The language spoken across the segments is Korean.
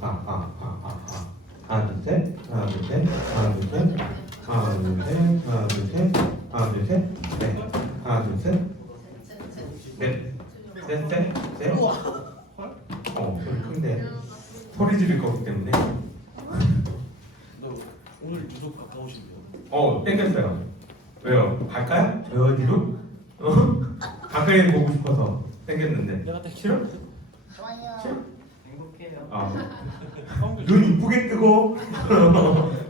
하나 둘 셋, 하나 둘 셋, 하나 둘 셋, 하나 둘 셋, 하나 둘 셋, 하나 둘 셋, 넷, 하나 둘 셋, 넷, 셋, 셋, 셋. 소리 큰데 소리 지를 거기 때문에. 오늘 유독 가까우신데요? 땡겼어요. 왜요? 갈까요? 저 어디로? 가까이 보고 싶어서 땡겼는데. 내가 싫어? 좋아요. 행복해요. 눈 이쁘게 뜨고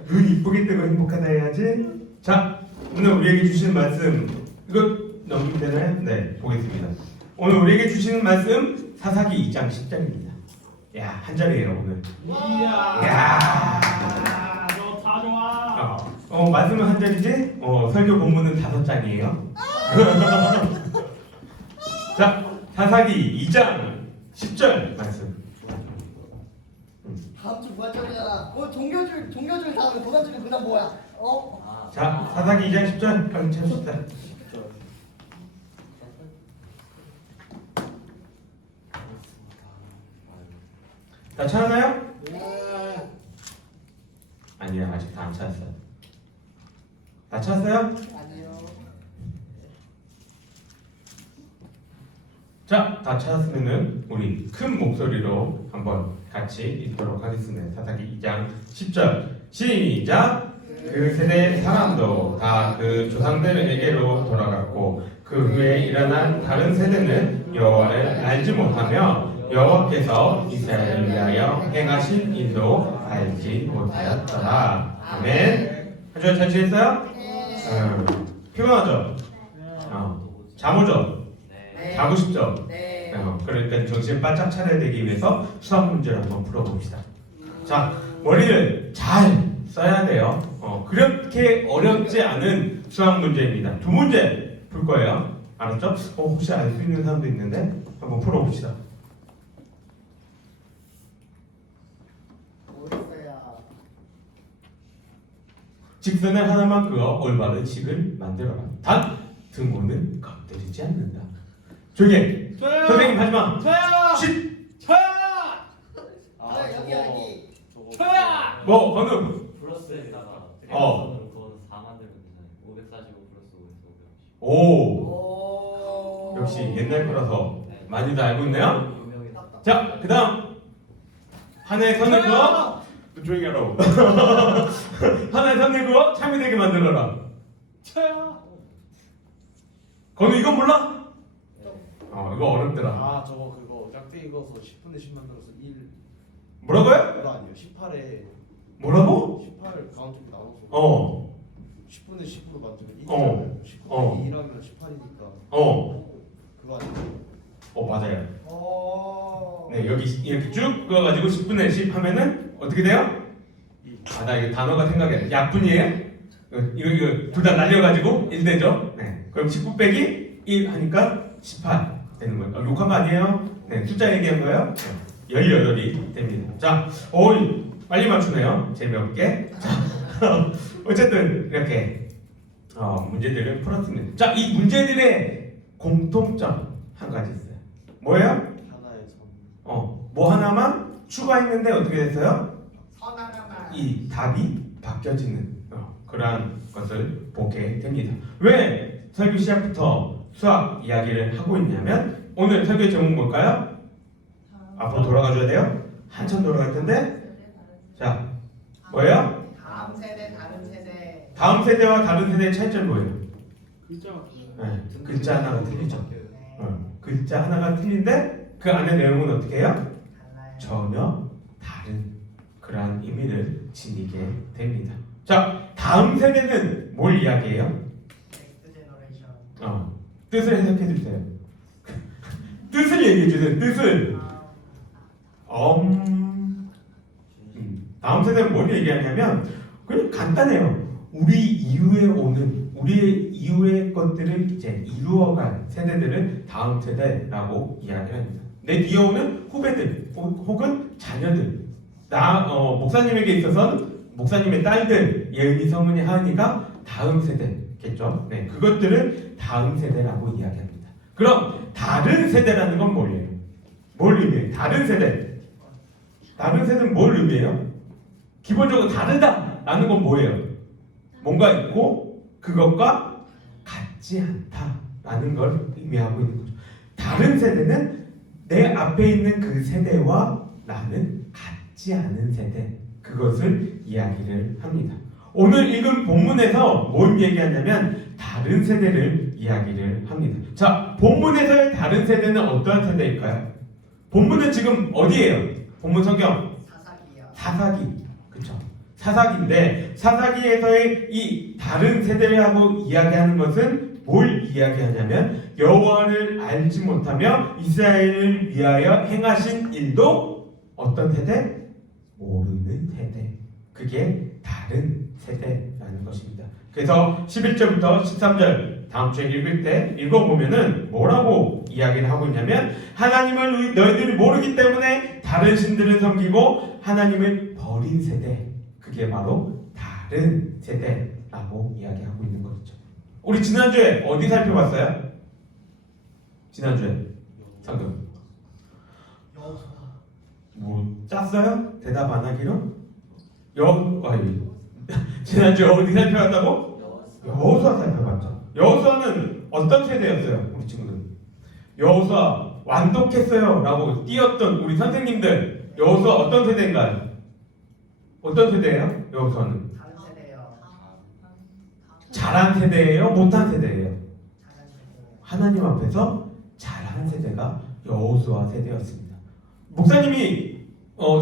눈 이쁘게 뜨고 행복하다 해야지. 자, 오늘 우리에게 주시는 말씀 이거 넘기면 되나요? 네, 보겠습니다. 오늘 우리에게 주시는 말씀 사사기 2장 10절입니다. 야, 한 절이에요 오늘. 야, 다 좋아. 말씀은 한 절이지. 설교 본문은 5장이에요. 자, 사사기 2장 10절 말씀. 다음 주 부활절이잖아. 종교줄 다음에 고단줄이 그다음 뭐야? 자, 사사기 2장 10절 빨리 찾읍시다. 다 찾았나요? 네. 아니요, 아직 다 안 찾았어요. 다 찾았어요? 아니요. 자, 다 찾았으면은 우리 큰 목소리로 한번 같이 읽도록 하겠습니다. 사사기 2장 10절 시작. 그 세대 사람도 다 그 조상들에게로 돌아갔고 그 후에 일어난 다른 세대는 여호와를 알지 못하며 여호와께서 이스라엘을 위하여 행하신 일도 알지 못하였더라. 아멘. 아주 잘 지냈어요? 피곤하죠? 잠 오죠? 자고 싶죠? 네. 그러니까 정신 바짝 차려야 되기 위해서 수학 문제를 한번 풀어봅시다. 자, 머리를 잘 써야 돼요. 그렇게 어렵지 않은 수학 문제입니다. 2문제 풀 거예요. 알았죠? 혹시 알 수 있는 사람도 있는데 한번 풀어봅시다. 모르겠어요. 직선을 하나만 그어 올바른 식을 만들어라. 단 등호는 건드리지 않는다. 조용히 해. 저요. 선생님 하지마. 저요. 쉿. 저야. 여기. 저야. 뭐 방금 플러스에다가 어. 그건 4 만들면 되잖아요. 545 플러스 5에서 550. 오. 역시 옛날 거라서 많이들 알고 있네요. 자, 그 다음 하나의 선을 그어. 조용히 하라고. 하나의 선을 그어 참이 되게 만들어라. 저야. 건우 이건 몰라? 이거 어렵더라. 저거 그거 짝대기 그어서 10분의 10 만들어서 1 뭐라고요? 그거 아니에요? 18에 뭐라고? 18을 가운데로 나눠서 10분의 10으로 만들면 1이잖아요. 10분의 2라면 18이니까 그거 아니에요? 맞아요. 네, 여기 이렇게 쭉 그어가지고 10분의 10 하면은 어떻게 돼요? 나 이거 단어가 생각이 안 나. 약분이에요? 이거 둘 다 날려가지고 1 되죠? 네. 그럼 19 빼기 1 하니까 18 되는 거예요. 욕한 거 아니에요? 네, 숫자 얘기한 거예요? 네. 18이 됩니다. 자, 빨리 맞추네요. 재미없게. 자, 어쨌든 이렇게 문제들을 풀었습니다. 자, 이 문제들의 공통점 한 가지 있어요. 뭐예요? 하나의 선. 뭐 하나만 추가했는데 어떻게 됐어요? 선 하나만. 이 답이 바뀌어지는 그러한 것을 보게 됩니다. 왜 설교 시작부터 수학 이야기를 하고 있냐면 오늘 설교의 제목은 뭘까요? 앞으로 돌아가줘야 돼요? 한참 돌아갈 텐데. 자, 뭐예요? 다음 세대 다른 세대. 다음 세대와 다른 세대의 차이점이 뭐예요? 글자가 네, 글자 하나가 틀리죠. 글자 하나가 틀린데 그 안에 내용은 어떻게 해요? 달라요. 전혀 다른 그러한 의미를 지니게 됩니다. 자, 다음 세대는 뭘 이야기해요? 넥스트 제너레이션. 뜻을 해석해 주세요. 뜻을 얘기해 주세요. 뜻을. 다음 세대는 뭘 얘기하냐면 그냥 간단해요. 우리 이후의 것들을 이제 이루어갈 세대들을 다음 세대라고 이야기합니다. 내 뒤에 오는 후배들 혹은 자녀들. 목사님에게 있어서는 목사님의 딸들 예은이, 성은이, 하은이가 다음 세대겠죠. 네, 그것들을 다음 세대라고 이야기합니다. 그럼 다른 세대라는 건 뭐예요? 뭘 의미해요? 다른 세대. 다른 세대는 뭘 의미해요? 기본적으로 다르다라는 건 뭐예요? 뭔가 있고 그것과 같지 않다라는 걸 의미하고 있는 거죠. 다른 세대는 내 앞에 있는 그 세대와 나는 같지 않은 세대, 그것을 이야기를 합니다. 오늘 읽은 본문에서 뭘 얘기하냐면 다른 세대를 이야기를 합니다. 자, 본문에서의 다른 세대는 어떠한 세대일까요? 본문은 지금 어디예요? 본문 성경 사사기야. 사사기, 그렇죠? 사사기인데 사사기에서의 이 다른 세대라고 이야기하는 것은 뭘 이야기하냐면 여호와를 알지 못하며 이스라엘을 위하여 행하신 일도 어떤 세대? 모르는 세대. 그게 다른 세대라는 것입니다. 그래서 11절부터 13절 다음 주에 읽을 때 읽어보면은 뭐라고 이야기를 하고 있냐면 하나님을 너희들이 모르기 때문에 다른 신들을 섬기고 하나님을 버린 세대, 그게 바로 다른 세대라고 이야기하고 있는 것이죠. 우리 지난주에 어디 살펴봤어요? 지난주에 잠깐 여호수아. 뭐 짰어요? 대답 안 하기로? 지난주에 어디 살펴봤다고? 여호수아 살펴봤죠. 여호수아는 어떤 세대였어요? 우리 친구들 여호수아 완독했어요 라고 띄었던 우리 선생님들, 여호수아 어떤 세대인가요? 어떤 세대예요? 여호수아는 다른 세대요. 잘한 세대예요? 못한 세대예요? 잘한 세대요. 하나님 앞에서 잘한 세대가 여호수아 세대였습니다. 목사님이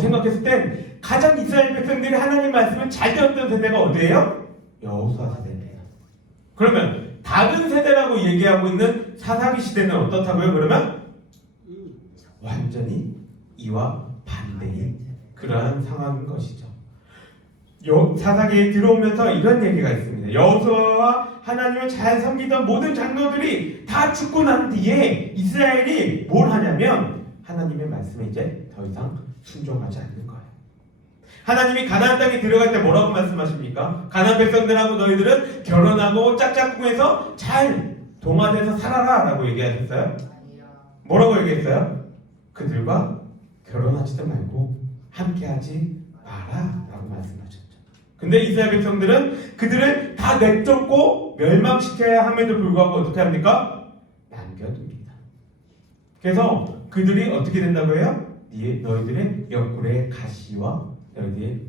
생각했을 땐 가장 이스라엘 백성들이 하나님 말씀을 잘 들었던 세대가 어디예요? 여호수아 세대입니다. 그러면 다른 세대라고 얘기하고 있는 사사기 시대는 어떻다고요? 그러면 완전히 이와 반대인 그러한 상황인 것이죠. 사사기에 들어오면서 이런 얘기가 있습니다. 여호수아와 하나님을 잘 섬기던 모든 장로들이 다 죽고 난 뒤에 이스라엘이 뭘 하냐면 하나님의 말씀에 이제 더 이상 순종하지 않는 거예요. 하나님이 가나안 땅에 들어갈 때 뭐라고 말씀하십니까? 가나안 백성들하고 너희들은 결혼하고 짝짝꿍해서 잘 동화돼서 살아라 라고 얘기하셨어요? 아니야. 뭐라고 얘기했어요? 그들과 결혼하지도 말고 함께하지 마라 라고 말씀하셨죠. 근데 이스라엘 백성들은 그들을 다 내쫓고 멸망시켜야 함에도 불구하고 어떻게 합니까? 남겨둡니다. 그래서 그들이 어떻게 된다고 해요? 너희들의 옆구리의 가시와 너희들의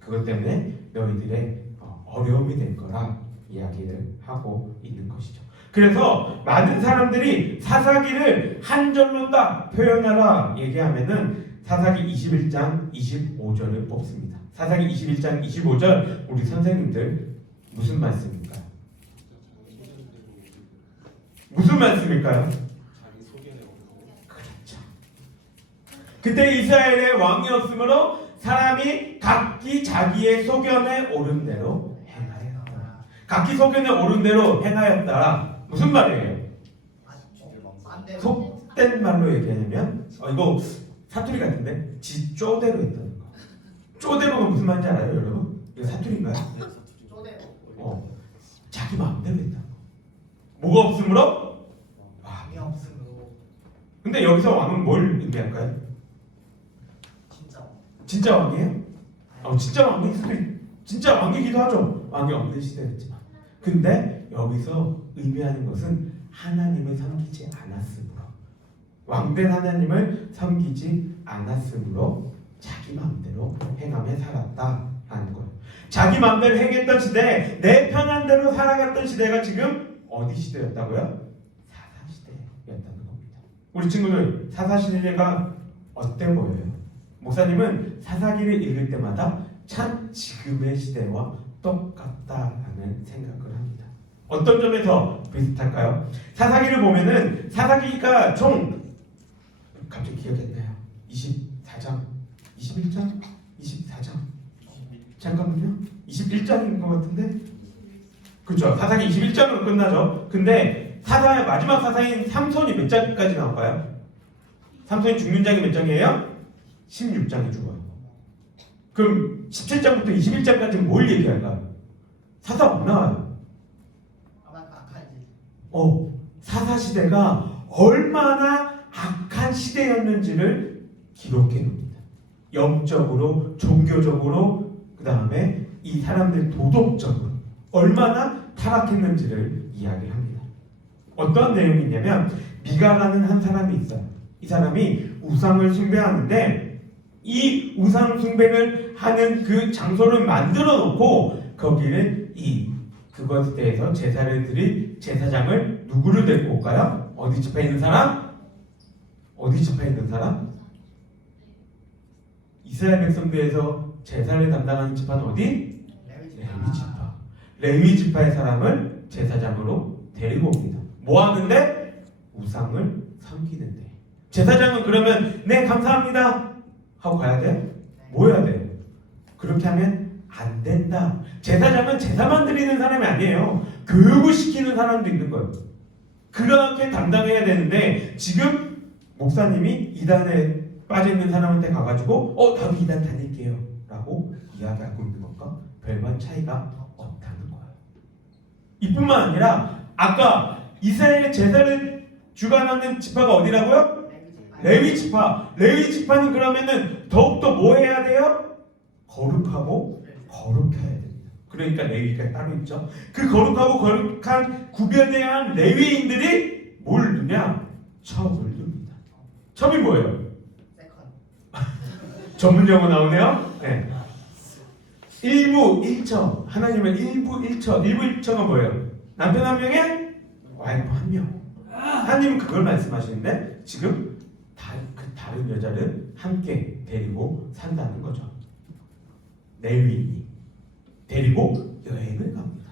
그것 때문에 너희들의 어려움이 될 거라 이야기를 하고 있는 것이죠. 그래서 많은 사람들이 사사기를 한 절로 딱 표현하라 얘기하면은 사사기 21장 25절을 뽑습니다. 사사기 21장 25절 우리 선생님들 무슨 말씀일까요? 무슨 말씀일까요? 그렇죠. 그때 이스라엘의 왕이 없으므로 사람이 각기 자기의 소견에 오른 대로 행하였다. 각기 소견에 오른 대로 행하였다. 무슨 말이에요? 반대로. 속된 말로 얘기하냐면 이거 사투리 같은데 지쪼대로 했다는 거. 쪼대로가 무슨 말인지 알아요, 여러분? 이거 사투리인가요? 쪼대로. 자기 마음대로 했다는 거. 뭐가 없으므로? 왕이 없으므로. 근데 여기서 왕은 뭘 의미할까요? 진짜. 진짜 왕이에요? 진짜 왕일 수도 진짜 왕이기도 하죠. 왕이 없는 시대였지만. 근데 여기서 의미하는 것은 하나님을 섬기지 않았으므로, 왕된 하나님을 섬기지 않았으므로 자기 마음대로 행하며 살았다라는 거예요. 자기 마음대로 행했던 시대, 내 편한 대로 살아갔던 시대가 지금 어디 시대였다고요? 사사 시대였다는 겁니다. 우리 친구들 사사 시대가 어때 보여요? 목사님은 사사기를 읽을 때마다 참 지금의 시대와 똑같다라는 생각을 합니다. 어떤 점에서 비슷할까요? 사사기를 보면은 사사기가 총 갑자기 기억이 안 나요. 24장, 21장, 24장. 잠깐만요. 21장인 것 같은데. 그렇죠. 사사기 21장으로 끝나죠. 근데 마지막 사사인 삼손이 몇 장까지 나올까요? 삼손이 죽는 장이 몇 장이에요? 16장이 죽어요. 그럼 17장부터 21장까지는 뭘 얘기할까요? 사사 못 나와요. 아마 악하지. 사사 시대가 얼마나 악한 시대였는지를 기록해 놓습니다. 영적으로, 종교적으로, 그 다음에 이 사람들 도덕적으로 얼마나 타락했는지를 이야기합니다. 어떤 내용이 있냐면 미가라는 한 사람이 있어요. 이 사람이 우상을 숭배하는데 이 우상 숭배를 하는 그 장소를 만들어 놓고 거기를 그것에 대해서 제사를 드릴 제사장을 누구를 데리고 올까요? 어디 지파에 있는 사람? 어디 지파에 있는 사람? 이스라엘 백성들에서 제사를 담당하는 지파는 어디? 레위 지파. 레위 지파의 사람을 제사장으로 데리고 옵니다. 뭐 하는데? 우상을 섬기는데. 제사장은 그러면 네 감사합니다 하고 가야 돼? 뭐 해야 돼? 그렇게 하면 안 된다. 제사장은 제사만 드리는 사람이 아니에요. 교육을 시키는 사람도 있는 거예요. 그렇게 담당해야 되는데 지금 목사님이 이단에 빠져있는 사람한테 가가지고 나도 이단 다닐게요 라고 이야기하고 있는 것과 별반 차이가 없다는 거예요. 이뿐만 아니라 아까 이스라엘의 제사를 주관하는 지파가 어디라고요? 레위 지파. 레위 지파는 그러면은 더욱더 뭐 해야 돼요? 거룩하고 거룩해야 됩니다. 그러니까 레위가 따로 있죠. 그 거룩하고 거룩한 구별되어야 한 레위인들이 뭘 누냐? 첩을 눕니다. 첩이 뭐예요? 전문 용어 나오네요. 네. 일부 일처. 하나님은 일부 일처. 일부 일처가 뭐예요? 남편 한 명에 와이프 한 명. 하나님은 그걸 말씀하시는데 지금 그 다른 여자를 함께 데리고 산다는 거죠. 레위인이 데리고 여행을 갑니다.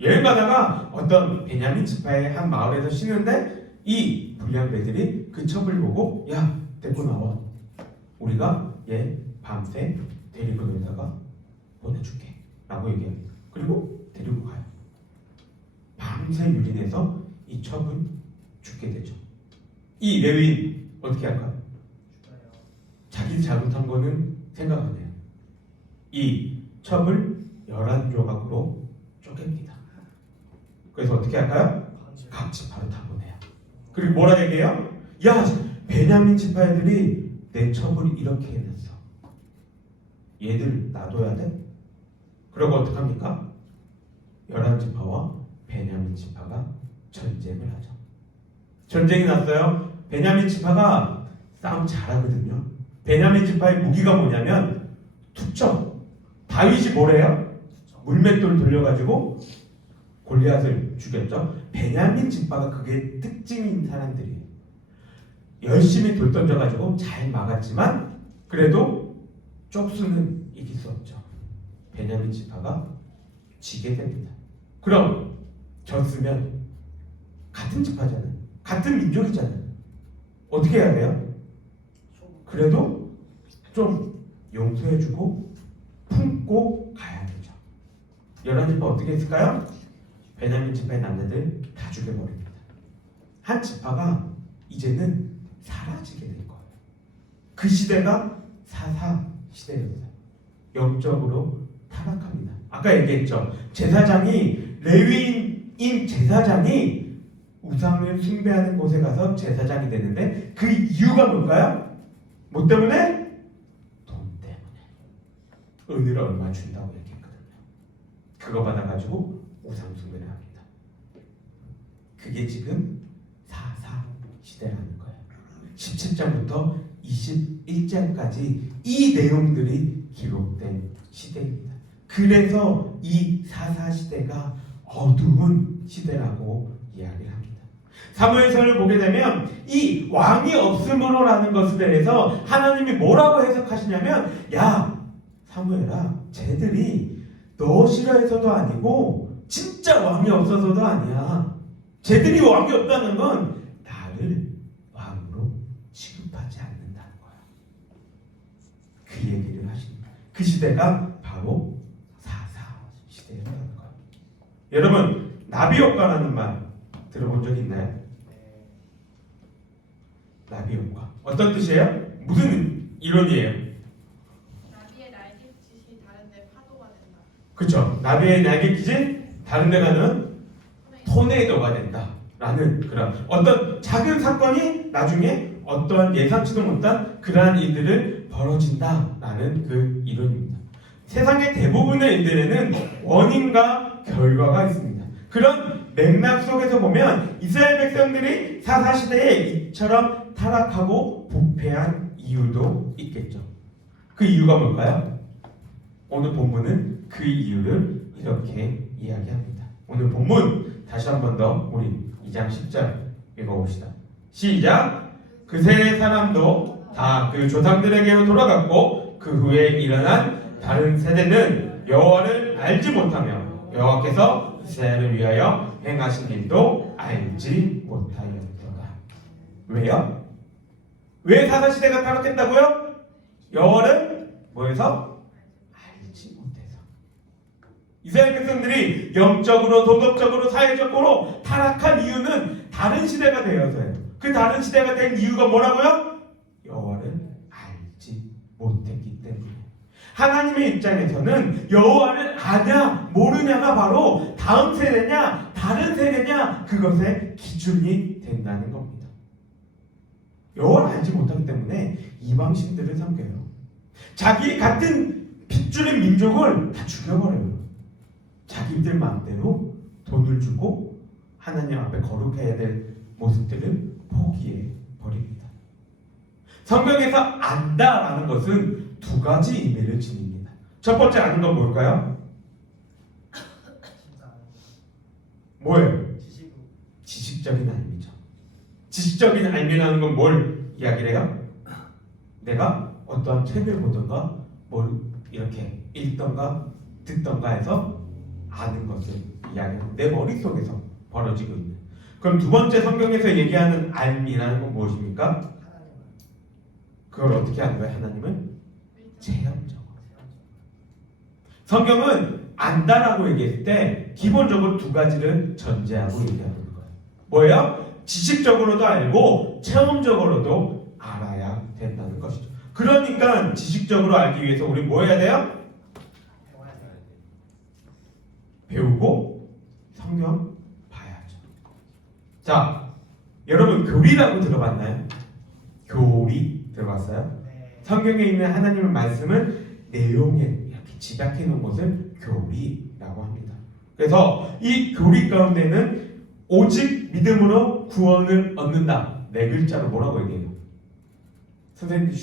여행 가다가 어떤 베냐민 지파의 한 마을에서 쉬는데 이 불량배들이 그 첩을 보고 야 데리고 나와. 우리가 얘 밤새 데리고 놀다가 보내줄게 라고 얘기합니다. 그리고 데리고 가요. 밤새 유린해서 이 첩은 죽게 되죠. 이 레위인 어떻게 할까요? 자기 잘못한 거는 생각 안 해요. 이 첩을 11조각으로 쪼갭니다. 그래서 어떻게 할까요? 각 지파로 다 보내요. 그리고 뭐라 얘기해요? 야 베냐민 지파 애들이 내 첩을 이렇게 해냈어. 얘들 놔둬야 돼? 그러고 어떡합니까? 11지파와 베냐민 지파가 전쟁을 하죠. 전쟁이 났어요. 베냐민 지파가 싸움 잘하거든요. 베냐민 지파의 무기가 뭐냐면 투척. 다윗이 뭐래요? 물맷돌 돌려가지고 골리앗을 죽였죠. 베냐민 지파가 그게 특징인 사람들이에요. 열심히 돌 던져가지고 잘 막았지만 그래도 쪽수는 이길 수 없죠. 베냐민 지파가 지게 됩니다. 그럼 졌으면 같은 지파잖아요. 같은 민족이잖아요. 어떻게 해야 돼요? 그래도 좀 용서해주고 품고 가야 되죠. 11지파 어떻게 했을까요? 베냐민 지파의 남자들 다 죽여버립니다. 한 지파가 이제는 사라지게 될 거예요. 그 시대가 사사 시대였어요. 영적으로 타락합니다. 아까 얘기했죠. 제사장이 레위인 제사장이 우상을 숭배하는 곳에 가서 제사장이 되는데 그 이유가 뭘까요? 뭐 때문에? 돈 때문에. 은을 얼마 준다고 얘기했거든요. 그거 받아가지고 우상 숭배를 합니다. 그게 지금 사사 시대라는 거예요. 17장부터 21장까지 이 내용들이 기록된 시대입니다. 그래서 이 사사 시대가 어두운 시대라고 이야기를 합니다. 사무엘서를 보게 되면 이 왕이 없음으로라는 것에 대해서 하나님이 뭐라고 해석하시냐면 야 사무엘아 쟤들이 너 싫어해서도 아니고 진짜 왕이 없어서도 아니야. 쟤들이 왕이 없다는 건 나를 왕으로 취급하지 않는다는 거야. 그 얘기를 하십니다. 그 시대가 바로 사사 시대라는 거예요. 여러분 나비 효과라는 말 들어본 적 있나요? 나비 효과 어떤 뜻이에요? 무슨 이론이에요? 나비의 날갯짓이 다른데 파도가 된다. 그렇죠. 나비의 날갯짓이 다른 데 가는 토네이도가 된다라는 그런 어떤 작은 사건이 나중에 어떠한 예상치도 못한 그러한 일들을 벌어진다라는 그 이론입니다. 세상의 대부분의 일들에는 원인과 결과가 있습니다. 그런 맥락 속에서 보면 이스라엘 백성들이 사사시대에 이처럼 타락하고 부패한 이유도 있겠죠. 그 이유가 뭘까요? 오늘 본문은 그 이유를 이렇게 이야기합니다. 오늘 본문 다시 한 번 더 우리 2장 10절 읽어봅시다. 시작! 그 세 사람도 다 그 조상들에게로 돌아갔고 그 후에 일어난 다른 세대는 여호와를 알지 못하며 여호와께서 이스라엘을 위하여 행하신 일도 알지 못하였더라. 왜요? 왜 사사시대가 타락했다고요? 여호와를 뭐해서? 알지 못해서. 이스라엘 백성들이 영적으로, 도덕적으로, 사회적으로 타락한 이유는 다른 시대가 되어서요. 그 다른 시대가 된 이유가 뭐라고요? 여호와를 알지 못했기 때문에. 하나님의 입장에서는 여호와를 아냐 모르냐가 바로 다음 세대냐 다른 세대냐 그것의 기준이 된다는 겁니다. 여호와를 알지 못하기 때문에 이방신들을 섬겨요. 자기 같은 핏줄의 민족을 다 죽여버려요. 자기들 마음대로 돈을 주고 하나님 앞에 거룩해야 될 모습들을 포기해 버립니다. 성경에서 안다라는 것은 두 가지 의미를 지닙니다. 첫 번째 아는 건 뭘까요? 뭐예요? 지식적인 알미죠. 지식적인 알미라는 건 뭘 이야기해요? 내가 어떠한 책을 보던가 뭘 이렇게 읽던가 듣던가 해서 아는 것을 이야기하는 내 머릿속에서 벌어지고 있는. 그럼 두 번째 성경에서 얘기하는 알미라는 건 무엇입니까? 그걸 어떻게 아는 거예요? 하나님은 체험적으로. 성경은 안다라고 얘기했을 때 기본적으로 두 가지를 전제하고 얘기하는 거예요. 뭐예요? 지식적으로도 알고 체험적으로도 알아야 된다는 것이죠. 그러니까 지식적으로 알기 위해서 우리 뭐 해야 돼요? 배우고 성경 봐야죠. 자, 여러분 교리라고 들어봤나요? 교리 들어봤어요? 성경에 있는 하나님의 말씀을 내용에 이렇게 집약해 놓은 것을 교리라고 합니다. 그래서 이 교리 가운데는 오직 믿음으로 구원을 얻는다. 네 글자로 뭐라고 얘기해요? 선생님,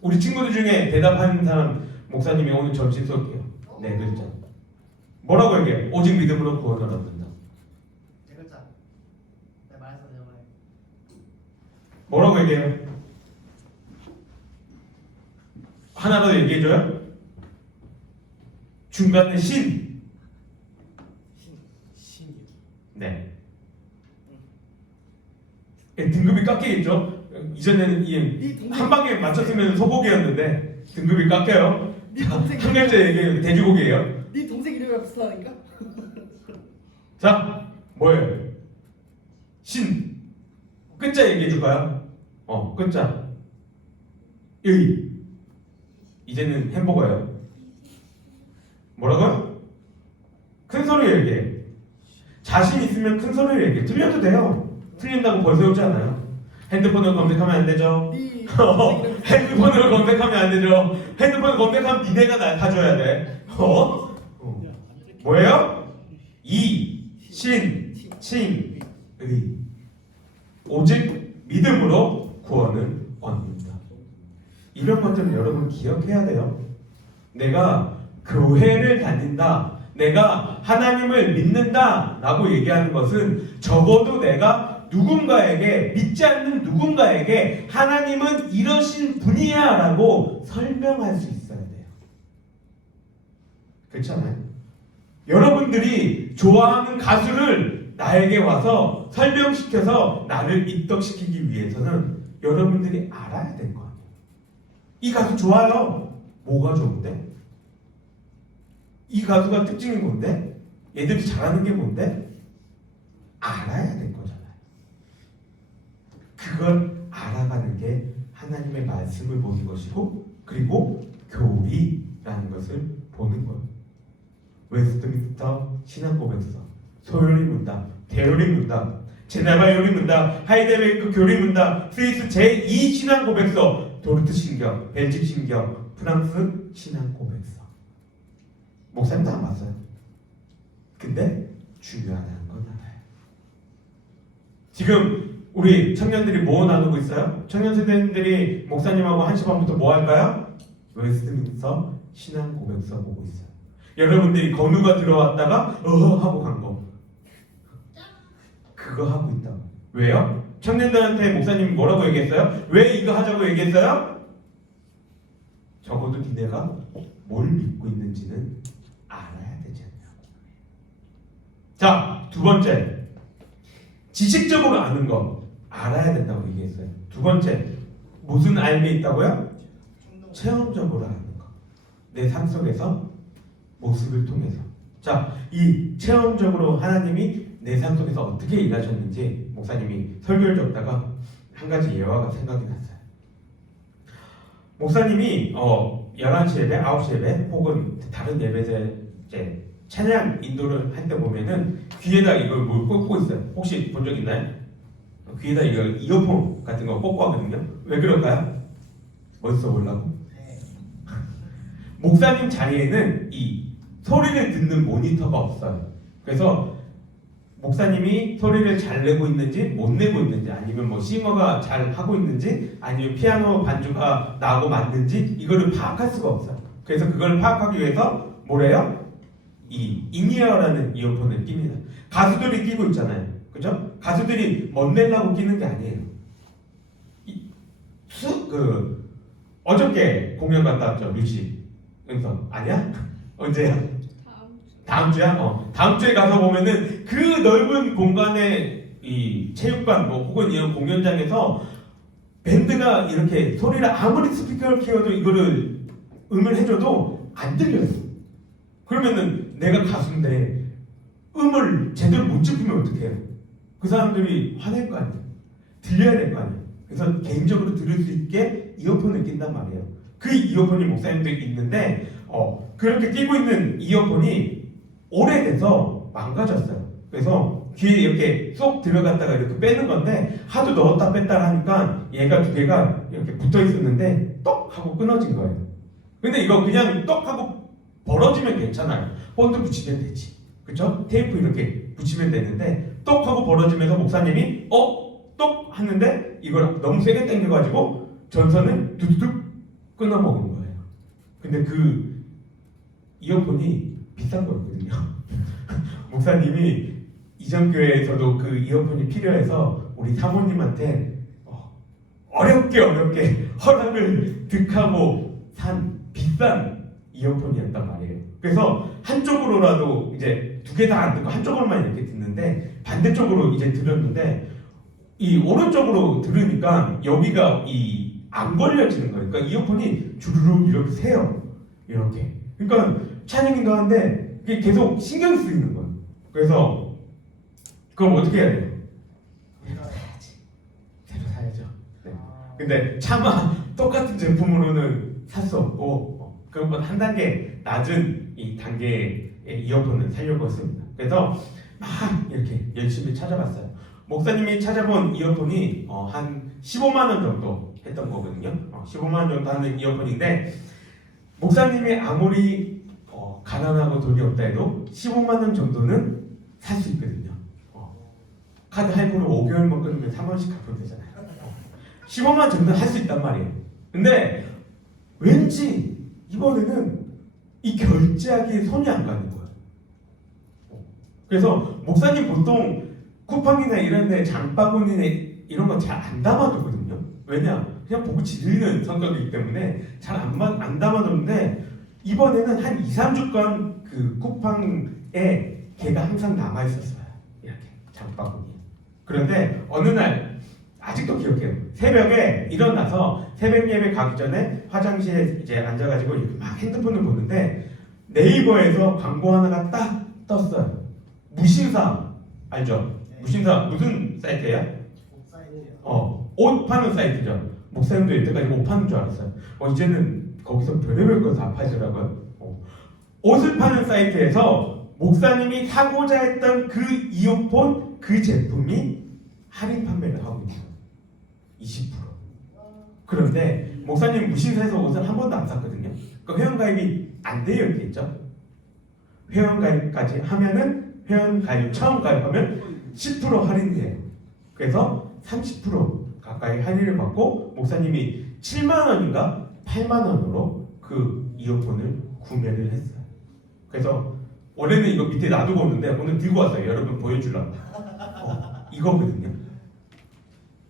우리 친구들 중에 대답하는 사람 목사님이 오늘 점심 쏠게요. 네 글자. 뭐라고 얘기해요? 오직 믿음으로 구원을 얻는다. 네 글자. 내가 말해서 내가 말. 뭐라고 얘기해요? 하나 더 얘기해줘요? 중간에 신. 신이요. 네. 등급이 깎이겠죠? 이전에는 이 한 방에 맞췄으면 소고기였는데 등급이 깎여요. 네 동생 한 글자 얘기해요. 돼지고기예요. 네 동생 이름이랑 비슷하니까. 자, 뭐예요? 신. 끝자 얘기해줄까요? 끝자. 의. 이제는 햄버거예요. 뭐라고요? 큰 소리로 얘기해. 자신 있으면 큰 소리로 얘기해. 틀려도 돼요. 틀린다고 벌 세우지 않아요. 핸드폰으로 검색하면 안 되죠. 네 동생 이름 핸드폰으로 검색하면 안 되죠. 핸드폰으로 검색하면 니네가 날 사줘야 돼. 뭐예요? 이, 신, 칭, 의. 오직 믿음으로 구원을 얻는다. 이런 것들은 여러분 기억해야 돼요. 내가 교회를 다닌다, 내가 하나님을 믿는다 라고 얘기하는 것은 적어도 내가 누군가에게, 믿지 않는 누군가에게 하나님은 이러신 분이야 라고 설명할 수 있어야 돼요. 그렇잖아요. 여러분들이 좋아하는 가수를 나에게 와서 설명시켜서 나를 입덕시키기 위해서는 여러분들이 알아야 될 거 아니에요. 이 가수 좋아요. 뭐가 좋은데? 이 가수가 특징이 뭔데? 얘들이 잘하는 게 뭔데? 알아야 될 거잖아요. 그걸 알아가는 게 하나님의 말씀을 보는 것이고, 그리고 교리라는 것을 보는 거예요. 웨스트민스터 신앙고백서, 소요리 문답, 대요리 문답, 제네바 요리문답, 하이델베르크 교리문답, 스위스 제2 신앙 고백서, 도르트 신경, 벨직 신경, 프랑스 신앙 고백서. 목사님도 안 봤어요. 근데 중요하다는 건 알아요. 지금 우리 청년들이 뭐 나누고 있어요? 청년 세대들이 목사님하고 1시 반부터 뭐 할까요? 웨스트민스터 신앙 고백서 보고 있어요. 여러분들이 건우가 들어왔다가 하고 간 거. 그거 하고 있다고. 왜요? 청년들한테 목사님이 뭐라고 얘기했어요? 왜 이거 하자고 얘기했어요? 적어도 니네가 뭘 믿고 있는지는 알아야 되지 않냐고. 자, 두 번째. 지식적으로 아는 거 알아야 된다고 얘기했어요. 두 번째. 무슨 알게 있다고요? 체험적으로 아는 거. 내 삶 속에서 모습을 통해서. 자, 이 체험적으로 하나님이 내 삶 속에서 어떻게 일하셨는지 목사님이 설교를 적다가 한 가지 예화가 생각이 났어요. 목사님이 11시 예배, 9시 예배 혹은 다른 예배에서 이제 찬양 인도를 할 때 보면은 귀에다 이걸 뭘 꽂고 있어요. 혹시 본 적 있나요? 귀에다 이걸 이어폰 같은 거 꽂고 하거든요. 왜 그럴까요? 멋있어 보려고? 목사님 자리에는 이 소리를 듣는 모니터가 없어요. 그래서 목사님이 소리를 잘 내고 있는지 못 내고 있는지 아니면 뭐 싱어가 잘 하고 있는지 아니면 피아노 반주가 나고 맞는지 이거를 파악할 수가 없어요. 그래서 그걸 파악하기 위해서 뭐래요? 이 인이어라는 이어폰을 낍니다. 가수들이 끼고 있잖아요. 그죠? 가수들이 멋내려고 끼는 게 아니에요. 어저께 공연 갔다 왔죠, 뮤지. 그래서 아니야? 언제야? 다음 주야? 다음 주에 가서 보면은 그 넓은 공간에 이 체육관 뭐 혹은 이런 공연장에서 밴드가 이렇게 소리를 아무리 스피커를 키워도 이거를 음을 해줘도 안 들려요. 그러면은 내가 가수인데 음을 제대로 못 짚으면 어떡해요? 그 사람들이 화낼 거 아니에요. 들려야 될 거 아니에요. 그래서 개인적으로 들을 수 있게 이어폰을 낀단 말이에요. 그 이어폰이 목사님도 있는데 그렇게 끼고 있는 이어폰이 오래돼서 망가졌어요. 그래서 귀에 이렇게 쏙 들어갔다가 이렇게 빼는 건데 하도 넣었다 뺐다 하니까 얘가 두 개가 이렇게 붙어 있었는데 떡 하고 끊어진 거예요. 근데 이거 그냥 떡 하고 벌어지면 괜찮아요. 본드 붙이면 되지. 그쵸? 테이프 이렇게 붙이면 되는데 떡 하고 벌어지면서 목사님이 떡 하는데 이걸 너무 세게 당겨가지고 전선을 두두둑 끊어먹은 거예요. 근데 그 이어폰이 비싼 거였거든요. 목사님이 이전 교회에서도 그 이어폰이 필요해서 우리 사모님한테 어렵게 허락을 득하고 산 비싼 이어폰이었단 말이에요. 그래서 한쪽으로라도 이제 두 개 다 안 듣고 한쪽으로만 이렇게 듣는데 반대쪽으로 이제 들었는데 이 오른쪽으로 들으니까 여기가 안 걸려지는 거예요. 그러니까 이어폰이 주르륵 이렇게 새요. 이렇게. 그러니까 찬양인도 하는데 그게 계속 신경 쓰이는 거예요. 그래서 그럼 어떻게 해야 돼요? 새로 사야죠. 네. 근데 차마 똑같은 제품으로는 살 수 없고 그것보다 한 단계 낮은 이 단계의 이어폰을 사려고 했습니다. 그래서 막 이렇게 열심히 찾아봤어요. 목사님이 찾아본 이어폰이 한 15만 원 정도 했던 거거든요. 15만 원 정도 하는 이어폰인데 목사님이 아무리 가난하고 돈이 없다 해도 15만 원 정도는 살 수 있거든요. 카드 할부로 5개월만 끊으면 3원씩 갚으면 되잖아요. 15만 원 정도는 할 수 있단 말이에요. 근데 왠지 이번에는 이 결제하기에 손이 안 가는 거예요. 그래서 목사님 보통 쿠팡이나 이런 데 장바구니나 이런 거 잘 안 담아두거든요. 왜냐? 그냥 보고 지르는 성격이기 때문에 잘 안 담아두는데 이번에는 한 2, 3주간 그 쿠팡에 걔가 항상 남아있었어요. 이렇게 장바구니. 그런데 어느 날 아직도 기억해요. 새벽에 일어나서 새벽 예배 가기 전에 화장실에 이제 앉아가지고 이렇게 막 핸드폰을 보는데 네이버에서 광고 하나가 딱 떴어요. 무신사 알죠? 무신사 무슨 사이트예요? 옷 파는 사이트죠. 목사님도 이때까지 옷 파는 줄 알았어요. 이제는 거기서 별의별 거 다 팔더라고요. 옷을 파는 사이트에서 목사님이 사고자 했던 그 이어폰 그 제품이 할인 판매를 하고 있는 거예요. 20%. 그런데 목사님 무신사에서 옷을 한 번도 안 샀거든요. 그 회원가입이 안 되어 있겠죠. 회원가입까지 하면은 회원가입 처음 가입하면 10% 할인돼요. 그래서 30% 가까이 할인을 받고 목사님이 7만 원인가 8만 원으로 그 이어폰을 구매를 했어요. 그래서 원래는 이거 밑에 놔두고 오는데 오늘 들고 왔어요. 여러분 보여주려고. 이거거든요.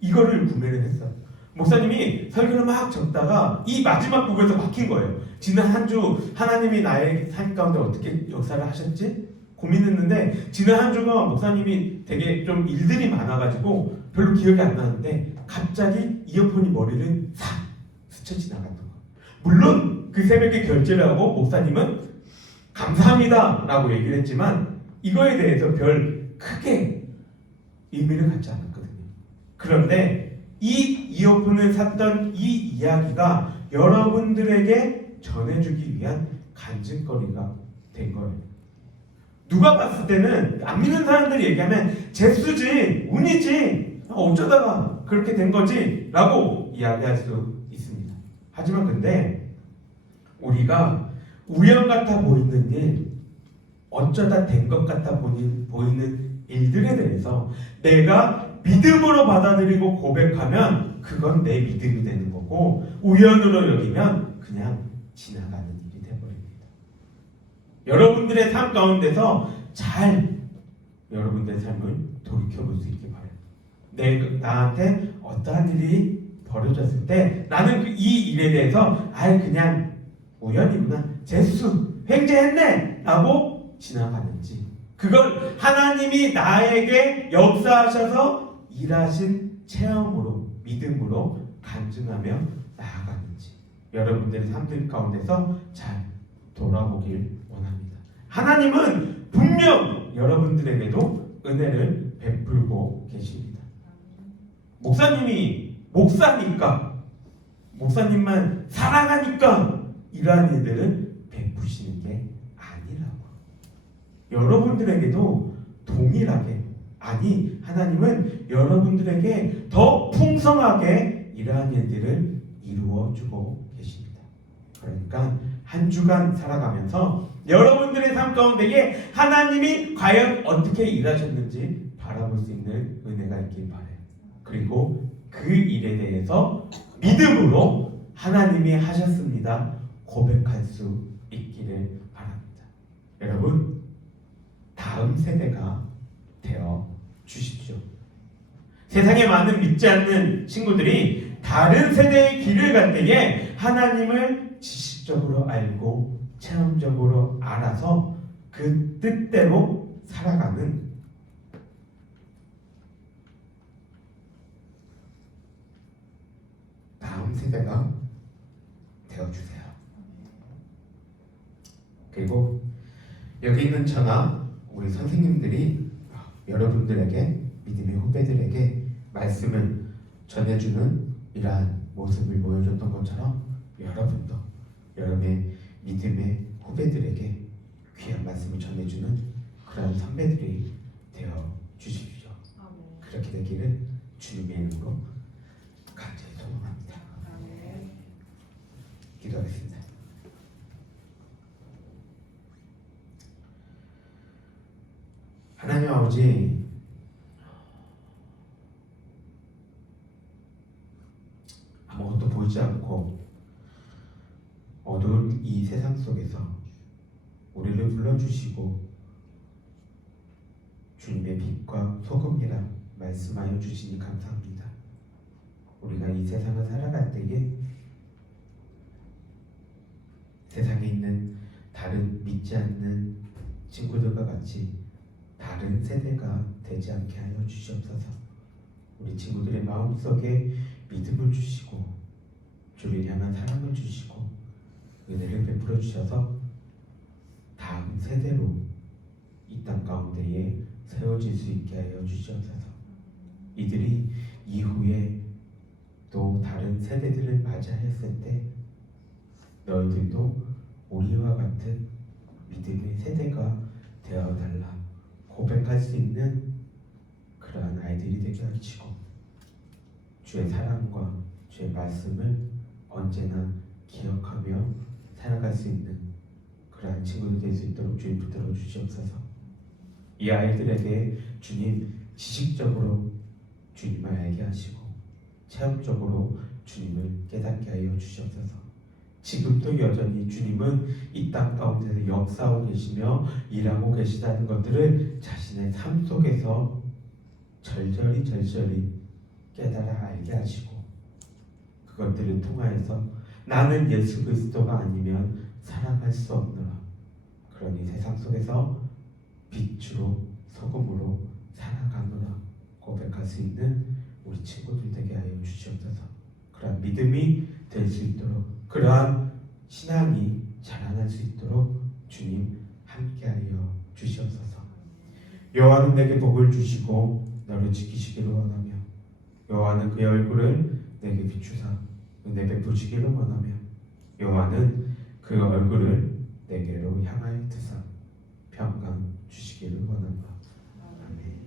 이거를 구매를 했어요. 목사님이 설교를 막 적다가 이 마지막 부분에서 막힌 거예요. 지난 한 주 하나님이 나의 삶 가운데 어떻게 역사를 하셨지? 고민했는데 지난 한 주가 목사님이 되게 좀 일들이 많아가지고 별로 기억이 안 나는데 갑자기 이어폰이 머리를 싹 스쳐 지나갔던 거예요. 물론 그 새벽에 결제를 하고 목사님은 감사합니다 라고 얘기를 했지만 이거에 대해서 별 크게 의미를 갖지 않았거든요. 그런데 이 이어폰을 샀던 이 이야기가 여러분들에게 전해주기 위한 간증거리가 된 거예요. 누가 봤을 때는 안 믿는 사람들이 얘기하면 재수지, 운이지, 어쩌다가 그렇게 된 거지 라고 이야기할 수 있습니다. 하지만 근데 우리가 우연 같아 보이는 일, 어쩌다 된 것 같아 보이는 일들에 대해서 내가 믿음으로 받아들이고 고백하면 그건 내 믿음이 되는 거고 우연으로 여기면 그냥 지나가는 일이 되어버립니다. 여러분들의 삶 가운데서 잘 여러분들의 삶을 돌이켜볼 수 있게 바라요. 나한테 어떠한 일이 벌어졌을 때 나는 이 일에 대해서 그냥 우연이구나, 재수, 횡재했네 라고 지나가는지 그걸 하나님이 나에게 역사하셔서 일하신 체험으로 믿음으로 간증하며 나아가는지 여러분들의 삶들 가운데서 잘 돌아보길 원합니다. 하나님은 분명 여러분들에게도 은혜를 베풀고 계십니다. 목사님이 목사니까 목사님만 사랑하니까 이러한 일들을 베푸시는 게 아니라고. 여러분들에게도 동일하게 하나님은 여러분들에게 더 풍성하게 이러한 일들을 이루어주고 계십니다. 그러니까 한 주간 살아가면서 여러분들의 삶 가운데에 하나님이 과연 어떻게 일하셨는지 바라볼 수 있는 은혜가 있길 바라요. 그리고 그 일에 대해서 믿음으로 하나님이 하셨습니다 고백할 수 있기를 바랍니다. 여러분, 다음 세대가 되어 주십시오. 세상에 많은 믿지 않는 친구들이 다른 세대의 길을 갈 때에 하나님을 지식적으로 알고 체험적으로 알아서 그 뜻대로 살아가는 다음 세대가 되어주세요. 그리고 여기 있는 저나 우리 선생님들이 여러분들에게 믿음의 후배들에게 말씀을 전해주는 이러한 모습을 보여줬던 것처럼 여러분도 여러분의 믿음의 후배들에게 귀한 말씀을 전해주는 그런 선배들이 되어 주십시오. 그렇게 되기를 주님의 이름으로 간절히 소원합니다. 기도하겠습니다. 하나님 아버지, 아무것도 보이지 않고 어두운 이 세상 속에서 우리를 불러주시고 주님의 빛과 소금이라 말씀하여 주시니 감사합니다. 우리가 이 세상을 살아갈 때에 세상에 있는 다른 믿지 않는 친구들과 같이 다른 세대가 되지 않게 하여 주시옵소서. 우리 친구들의 마음속에 믿음을 주시고 주를 향한 사랑을 주시고 은혜를 베풀어 주셔서 다음 세대로 이 땅 가운데에 세워질 수 있게 하여 주시옵소서. 이들이 이후에 또 다른 세대들을 맞이하였을 때 너희들도 우리와 같은 믿음의 세대가 되어달라 고백할 수 있는 그런 그러한 아이들이 되게 하시고 주의 사랑과 주의 말씀을 언제나 기억하며 살아갈 수 있는 그러한 친구들 될 수 있도록 주님 붙들어 주시옵소서. 이 아이들에게 주님 지식적으로 주님을 알게 하시고 체험적으로 주님을 깨닫게 하여 주시옵소서. 지금도 여전히 주님은 이 땅 가운데서 역사하고 계시며 일하고 계시다는 것들을 자신의 삶 속에서 절절히 깨달아 알게 하시고 그것들을 통하여서 나는 예수 그리스도가 아니면 살아갈 수 없노라. 그러니 세상 속에서 빛으로 소금으로 살아가노라 고백할 수 있는 우리 친구들 되게 하여 주시옵소서. 그러한 믿음이 될 수 있도록 그러한 신앙이 자라날 수 있도록 주님 함께하여 주시옵소서. 여호와는 내게 복을 주시고 너를 지키시기를 원하며 여호와는 그의 얼굴을 내게 비추사 은혜 베푸시기를 원하며 여호와는 그 얼굴을 내게로 향하여 드사 평강 주시기를 원한다. 아멘.